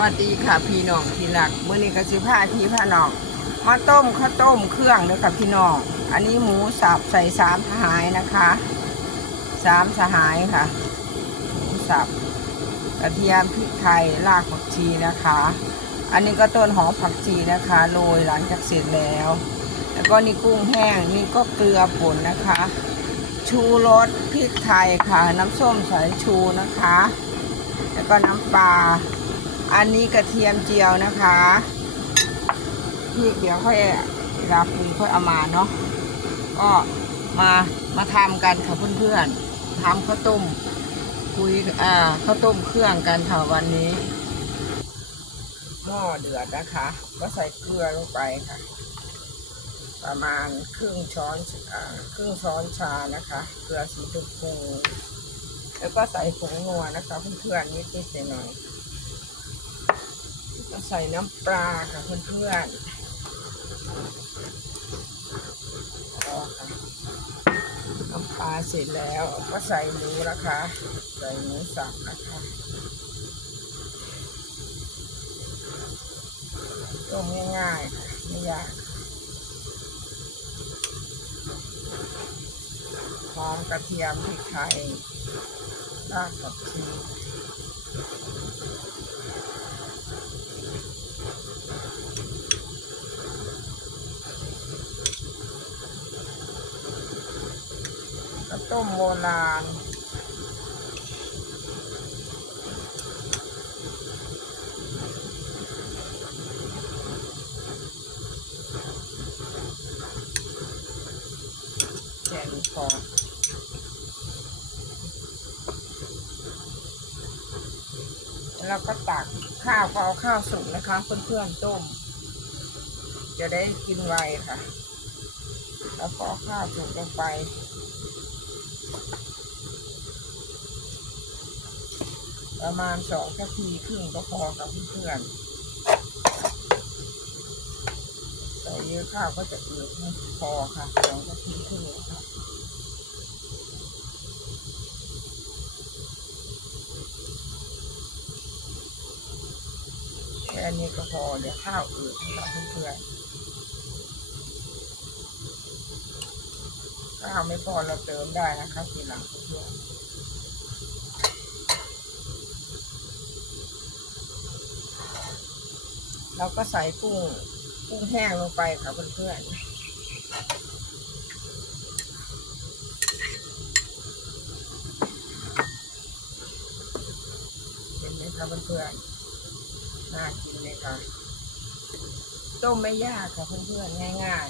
วัสดีค่ะพี่น้องที่รักมื้อนี้ก็สิพาพี่พาน้องมาต้มข้าวต้มเครื่องเด้อค่ะพี่น้อง อันนี้หมูสับใส่สามสหายนะคะสามสหายค่ะหมูสับกระเทียมพริกไทยรากผักชีนะคะ อันนี้ก็ต้นหอมผักชีนะคะโรยหลังจากเสร็จแล้ว แล้วก็นี่กุ้งแห้งนี่ก็เกลือป่นนะคะ ชูรสพริกไทยค่ะ น้ำส้มสายชูนะคะ แล้วก็น้ำปลา อันนี้กระเทียมเจียวนะคะพี่เดี๋ยวค่อยเวลาปรุงค่อยเอามาเนาะก็มามาทำกันค่ะเพื่อนๆทำข้าวต้มคุยอ่าข้าวต้มเครื่องกันค่ะวันนี้หม้อเดือดนะคะ ก็ใส่เกลือลงไปค่ะ ประมาณครึ่งช้อนอ่าครึ่งช้อนชานะคะ เกลือสีชมพูแล้วก็ใส่ผงนัวนะคะเพื่อนๆนิดนิดๆหน่อยๆ ก็ใส่น้ำปลาค่ะเพื่อนๆน้ำปลาเสร็จแล้วก็ใส่หมูนะคะ ใส่หมูสับนะคะต้มง่ายๆไม่ยากหอมกระเทียมพริกไทยรากผักชี ต้มโบราณแค่นี้พอแล้วก็ตักข้าวก็เอาข้าวสุกนะคะ เพื่อนๆต้ม จะได้กินไวค่ะ แล้วก็เอข้าวสุกลงไป ประมาณสองนาทีครึ่งก็พอกับเพื่อนๆใส่เยอะข้าวก็จะอืดไม่พอค่ะสองนาทีครึ่งค่ะแค่นี้ก็พอเดี๋ยวข้าวอืดนะคะเพื่อนๆ ข้าวไม่พอเราเติมได้นะคะทีหลังเพื่อนเราก็ใส่กุ้งกุ้งแห้งลงไปค่ะเพื่อนๆเห็นไหมคะเพื่อนๆ น่ากินเลยค่ะ ต้มไม่ยากค่ะเพื่อนๆ ง่าย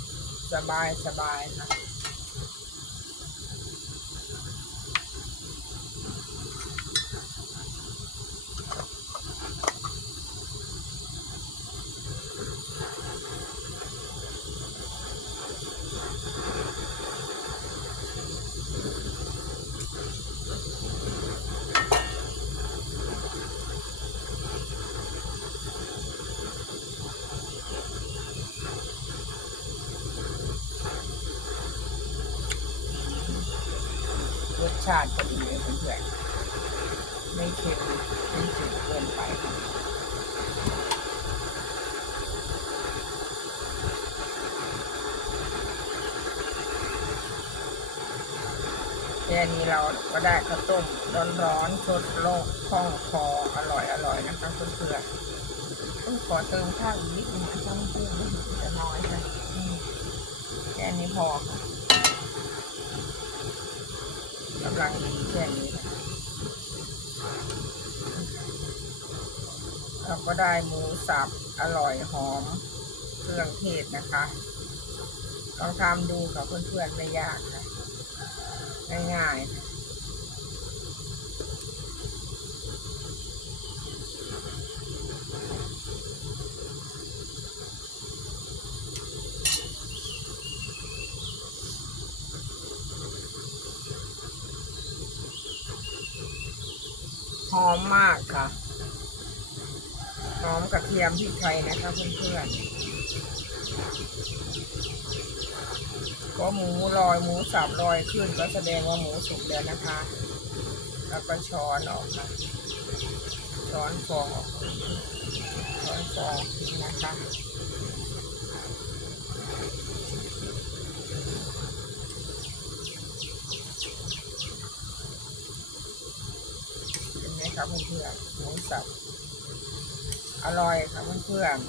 ๆ สบายสบายค่ะ รส ชาติพอดีเลยเพื่อนๆไม่เค็มไม่จืดเกินไปค่ะแค่นี้เราก็ได้ข้าวต้มร้อนๆสดโลกคล่องคออร่อยอร่อยๆนะคะเพื่อนๆต้องขอเติมข้าวอีกนิดนึงนะคะเพื่อนจะน้อยค่ะอืมแค่นี้พอค่ะ กำลังดีแค่นี้ค่ะเราก็ได้หมูสับอร่อยหอมเครื่องเทศนะคะลองทำดูกับเพื่อนๆไม่ยากนะง่ายๆ อมมากค่ะ หอมกระเทียมพริกไทยนะคะเพื่อนๆก็หมูลอยหมูสับลอยขึ้นก็แสดงว่าหมูสุกแล้วนะคะ แล้วก็ช้อนออกค่ะ ช้อนฟองช้อนฟองดีนะคะ เป็นเพื่อนๆหมูสับอร่อยค่ะเพื่อนๆ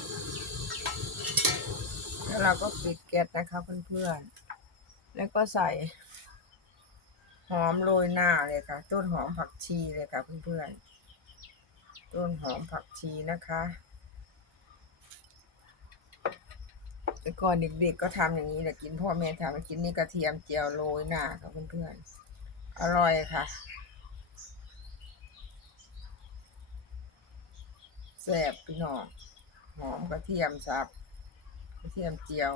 แล้วเราก็ปิดแก๊สนะคะเพื่อนๆแล้วก็ใส่ หอมโรยหน้าเลยค่ะ ต้นหอมผักชีเลยค่ะเพื่อนๆต้นหอมผักชีนะคะแต่ก่อนเด็กๆก็ทำอย่างนี้แหละกินพ่อแม่ทำกินนี่กระเทียมเจียวโรยหน้าค่ะเพื่อนๆอร่อยค่ะ ซ่บพี่น้องหอมกระเทียมสับกระเทียมเจียว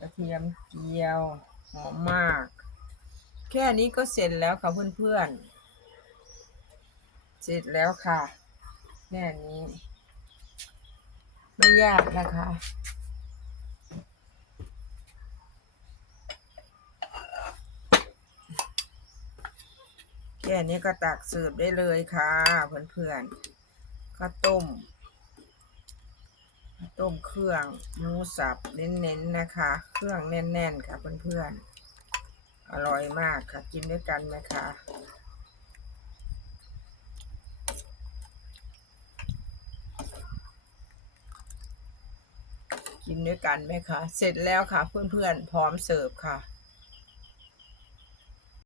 กระเทียมเจียวหอมมาก แค่นี้ก็เสร็จแล้วค่ะเพื่อนๆเสร็จแล้วค่ะแค่นี้ ไม่ยากนะคะแค่นี้ก็ตักเสิร์ฟได้เลยค่ะเพื่อนๆ ข้าวต้มข้าวต้มเครื่องหมูสับเน้นๆนะคะ เครื่องแน่นๆค่ะเพื่อนๆ อร่อยมากค่ะ กินด้วยกันไหมคะกินด้วยกันไหมคะ เสร็จแล้วค่ะเพื่อนๆ พร้อมเสิร์ฟค่ะ